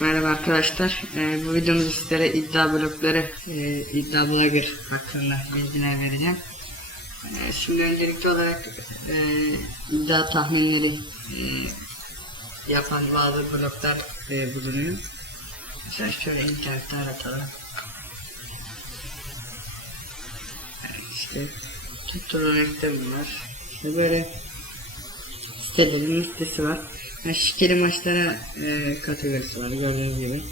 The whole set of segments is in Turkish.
Merhaba arkadaşlar. Ee, bu videomuzda sizlere iddia blokları, e, iddia blogger hakkında bilgiler vereceğim. Ee, şimdi öncelikli olarak e, iddia tahminleri e, yapan bazı bloklar e, bulunuyor. Mesela şöyle internette aratalım. Evet, işte tutturan ekte bunlar. İşte böyle sitelerin listesi var. Yani şikeli maçlara e, kategorisi var gördüğünüz gibi.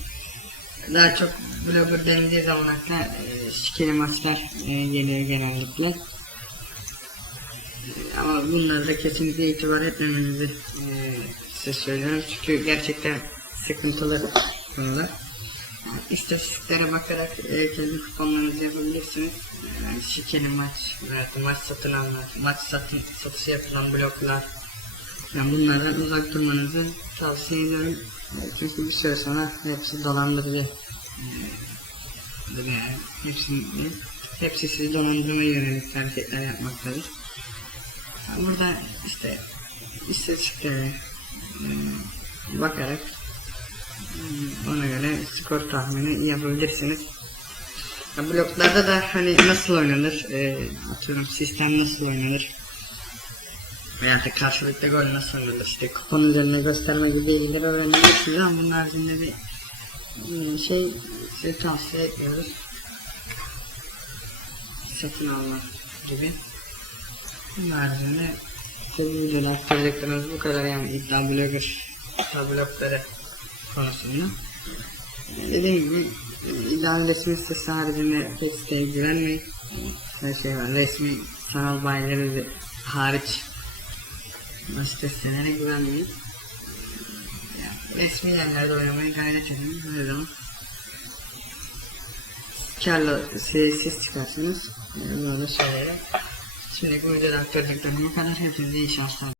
Daha çok blogger denildiği zaman hatta e, şikeli maçlar e, geliyor genellikle. E, ama bunlara da kesinlikle itibar etmemenizi e, size söylüyorum. Çünkü gerçekten sıkıntılı konular. İstatistiklere bakarak e, kendi kuponlarınızı yapabilirsiniz. Yani şikeli maç, maç satın maç satın, satışı yapılan bloklar, yani bunlardan uzak durmanızı tavsiye ediyorum. Çünkü bir süre sonra hepsi dolandırıcı. E, yani hepsi, hepsi sizi dolandırmaya yönelik hareketler yapmaktadır. Burada işte istatistiklere e, bakarak e, ona göre skor tahmini yapabilirsiniz. Ya bloklarda da hani nasıl oynanır, e, atıyorum sistem nasıl oynanır, veya da karşılıklı gol nasıl oynanır, işte kupon üzerine gösterme gibi bilgileri öğrenebilirsiniz ama bunun haricinde bir şey size tavsiye etmiyoruz. Satın alma gibi. Bunun haricinde size bu videoda aktaracaklarımız bu kadar yani iddia blogger, iddia blokları konusunda. Dediğim gibi iddia resmi sitesi haricinde pek siteye güvenmeyin. Her şey var. Resmi sanal bayileri hariç başka sitelere güvenmeyin. Resmi yerlerde oynamaya gayret edin. Her zaman karla siz, siz çıkarsanız e, böyle söylerim. Şimdi bu videoda aktaracaklarım bu kadar. Hepinize iyi şanslar.